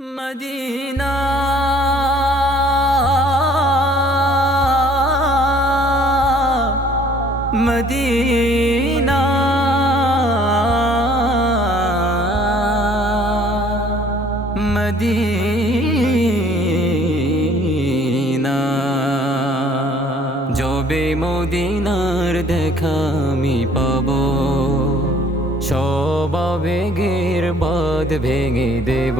Medina Medina Medina যবে মদিনার দেখা আমি পাব সব আবেগের বাদ ভেঙে দেব।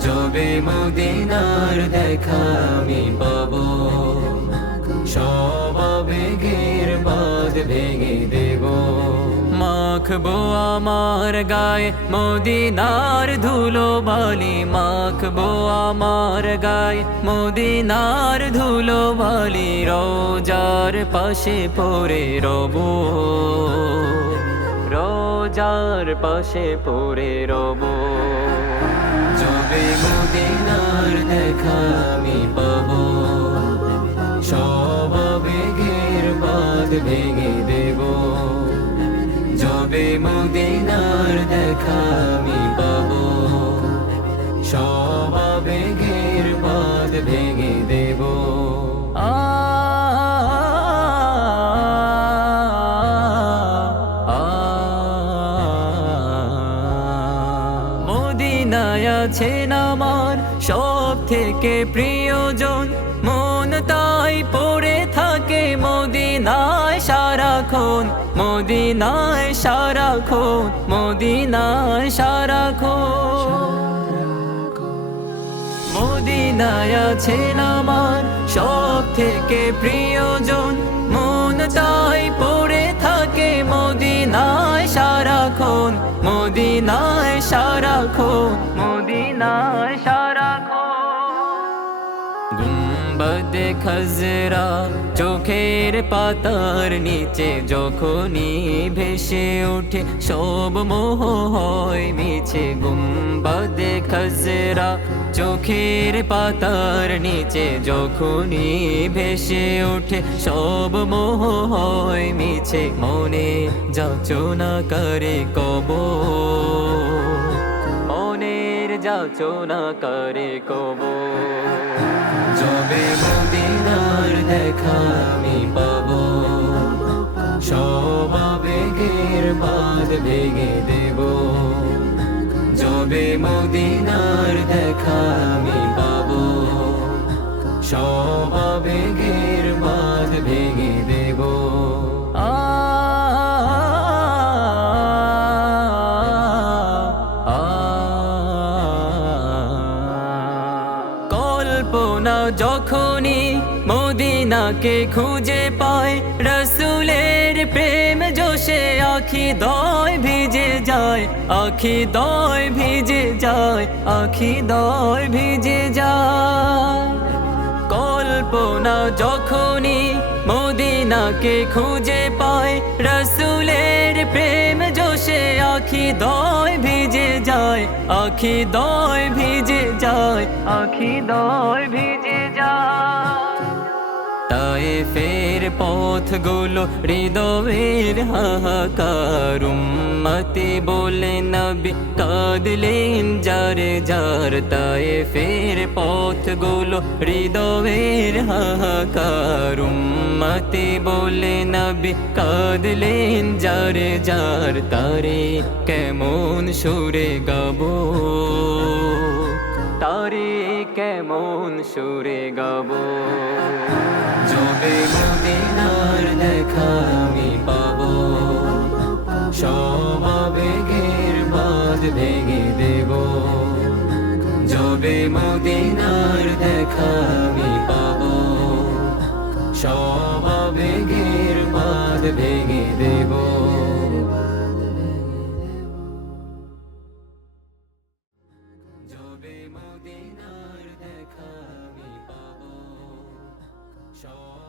যবে মদিনার দেখা আমি পাব। সব আবেগের বাদ ভেঙে দেব। মাখবো আমার গায়ে মদিনার ধুলো বালি। মাখবো আমার গায়ে মদিনার ধুলো বালি। রোজার পাশে পড়ে রব। রোজার পাশে পড়ে রব। যবে মদিনার দেখা আমি পাবো। সব আবেগের বাদ ভেঙে দেব। যবে মদিনার দেখা আমি পাব। সব আবেগের বাদ ভেঙে মদিনায় আছেন আমার সব থেকে প্রিয়জন। মন তাই পড়ে থাকে মদিনায় সারাক্ষণ মদিনায় সারাক্ষণ মদিনায় সারাক্ষণ। মদিনায় আছেন আমার সব থেকে প্রিয়জন। মন তাই পড়ে থাকে মদিনায় সারাক্ষণ, মদিনায় সারাক্ষণ মদিনায় সারাক্ষণ গুম্বদে খজরা চোখের পাতার নিচে যখনই ভেসে ওঠে, সব মোহ হয় মিছে। গুম্বদে খজরা চোখের পাতার নিচে যখনই ভেসে ওঠে, সব মোহ হয় মিছে। মনে যাচনা করে কব মনের যাচনা করে কব। যবে মদিনার দেখা আমি পাব সব আবেগের বাদ ভেঙে দেব। যবে মদিনার দেখা আমি পাব সব আবেগের যখনই মদিনাকে খুঁজে পায়, রসুলের প্রেম জোশে আখি দয় ভিজে যায়, আখি দয় ভিজে যায়, আখি দয় ভিজে যায়। কল্পনা যখনই মদিনাকে খুঁজে পায়, রসুলের প্রেম জোশে আখি দয় ভিজে যায়, আখি দয় ভিজে যায় আখি দয় ভিজে যায়। তাই ফের পথগুলো হৃদয়ের হাহাকার। উম্মতি বলে নবী, কাঁদলেন যার যার। তাই ফের পথগুলো হৃদয়ের হাহাকার। উম্মতি বলে নবী, কাঁদলেন যার যার। তারে কেমন সুরে গাবো কেমন সুরে গাব। যবে মদিনার দেখা আমি পাব। সব আবেগের বাদ ভেঙে দেব। যবে মদিনার দেখা আমি পাব। সব আবেগের বাদ ভেঙে show